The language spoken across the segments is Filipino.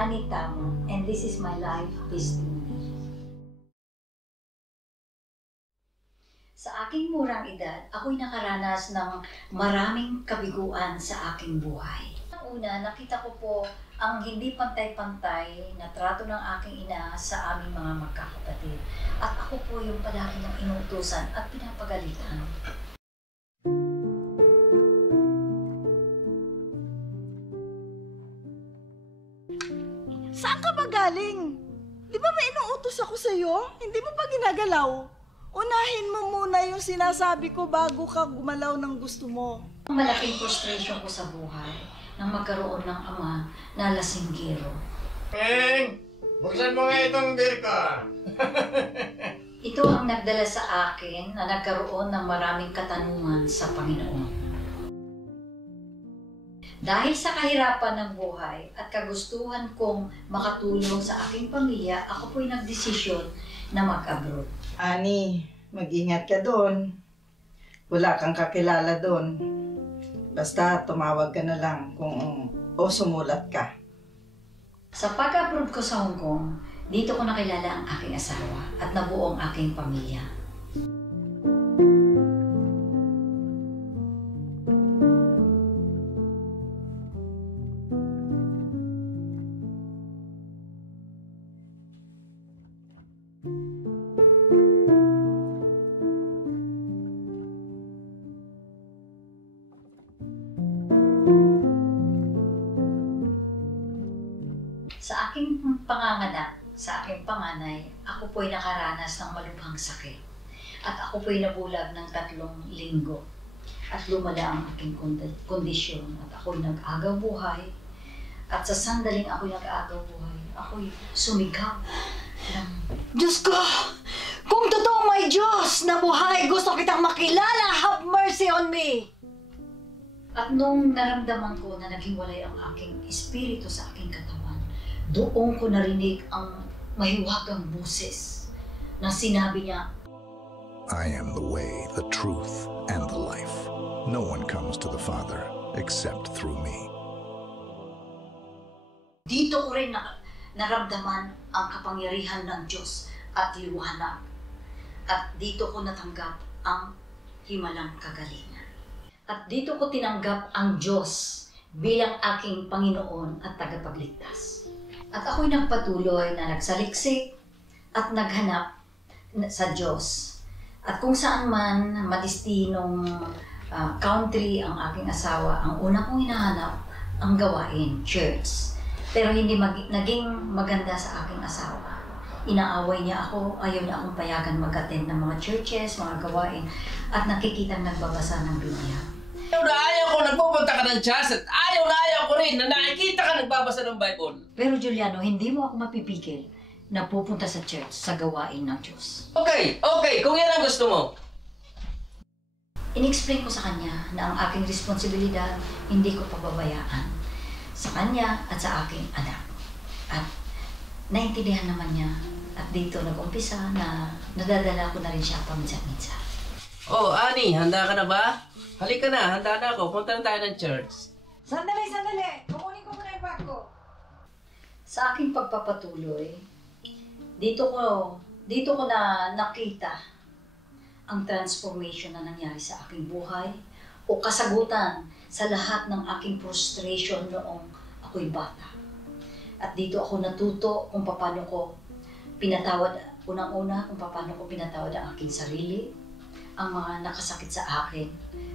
Annie Tamo, and this is my life testimony. Sa aking murang edad, ako'y nakaranas ng maraming kabiguan sa aking buhay. Una, nakita ko po ang hindi pantay-pantay na trato ng aking ina sa aming mga magkakapatid. At ako po yung palagi ng inuutusan at pinapagalitan. Saan ka ba galing? Di ba may inuutos ako sa'yo? Hindi mo pa ginagalaw? Unahin mo muna yung sinasabi ko bago ka gumalaw ng gusto mo. Ang malaking frustration ko sa buhay nang magkaroon ng ama na lasinggero. Peng! Buksan mo nga itong beer ko. Ito ang nagdala sa akin na nagkaroon ng maraming katanungan sa Panginoon. Dahil sa kahirapan ng buhay at kagustuhan kong makatulong sa aking pamilya, ako po'y nagdesisyon na mag-abroad. Ani, mag-ingat ka doon. Wala kang kakilala doon. Basta tumawag ka na lang o sumulat ka. Sa pag-abroad ko sa Hong Kong, dito ko nakilala ang aking asawa at nabuo ang aking pamilya. Sa aking panganganak, sa aking panganay, ako po'y nakaranas ng malubhang sakit. At ako po'y nabulag ng 3 linggo. At lumala ang aking kondisyon. At ako'y nag-agaw buhay. At sa sandaling ako'y nag-agaw buhay, ako'y sumigaw ng, Diyos ko! Kung totoong may Diyos na buhay, gusto kitang makilala! Have mercy on me! At nung naramdaman ko na naghiwalay ang aking espiritu sa aking katawan, doon ko narinig ang mahiwagang boses na sinabi niya, I am the way, the truth, and the life. No one comes to the Father except through me. Dito ko rin naramdaman ang kapangyarihan ng Diyos at liwanag. At dito ko natanggap ang himalang kagalingan. At dito ko tinanggap ang Diyos bilang aking Panginoon at tagapagligtas. At ako'y nagpatuloy na nagsaliksik at naghanap sa Diyos. At kung saan man madestinong country ang aking asawa, ang una kong hinahanap ang gawain, church. Pero hindi naging maganda sa aking asawa. Inaaway niya ako, ayaw niya akong payagan mag-attend ng mga churches, mga gawain, at nakikitang nagbabasa ng Biblia. Ayaw na ayaw ko nagpupunta ka ng church at ayaw na ayaw ko rin na nakikita ka nagbabasa ng Bible. Pero Juliano, hindi mo ako mapipigil na pupunta sa church sa gawain ng Diyos. Okay, kung yan ang gusto mo. In-explain ko sa kanya na ang aking responsibilidad hindi ko pababayaan sa kanya at sa aking anak. At naintindihan naman niya at dito nag-umpisa na nadadala ko na rin siya paminsan-minsan. Oh, Annie, handa ka na ba? Halika na, handa na ako. Punta na tayo ng church. Sandali! Kukunin ko muna yung bag ko. Sa aking pagpapatuloy, dito ko na nakita ang transformation na nangyari sa aking buhay o kasagutan sa lahat ng aking frustration noong ako'y bata. At dito ako natuto kung paano ko pinatawad, unang-una kung paano ko pinatawad ang aking sarili, ang mga nakasakit sa akin,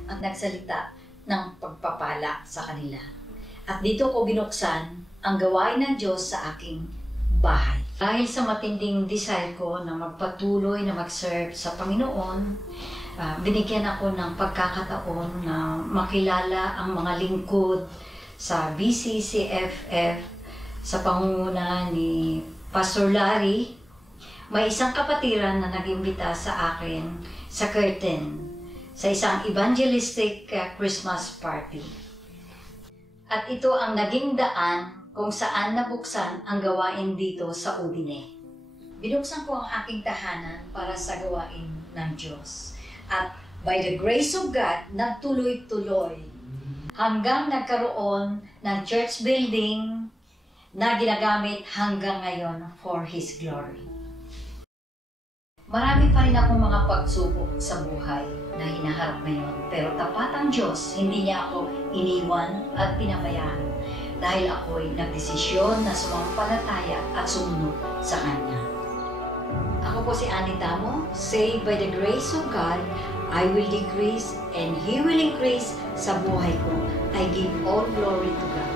at nagsalita ng pagpapala sa kanila. At dito ko binuksan ang gawain ng Diyos sa aking bahay. Dahil sa matinding desire ko na magpatuloy na mag-serve sa Panginoon, binigyan ako ng pagkakataon na makilala ang mga lingkod sa BCCFF sa pangunguna ni Pastor Larry. May isang kapatiran na nag-imbita sa akin sa curtain sa isang evangelistic Christmas party. At ito ang naging daan kung saan nabuksan ang gawain dito sa Udine. Binuksan ko ang aking tahanan para sa gawain ng Diyos. At by the grace of God, nagtuloy-tuloy hanggang nagkaroon ng church building na ginagamit hanggang ngayon for His glory. Marami pa rin akong mga pagsubok sa buhay na hinaharap ngayon, pero tapat ang Diyos, hindi niya ako iniwan at pinabayaan dahil ako'y nagdesisyon na sumampalataya at sumunod sa Kanya. Ako po si Annie Tamo, saved by the grace of God, I will decrease and He will increase sa buhay ko. I give all glory to God.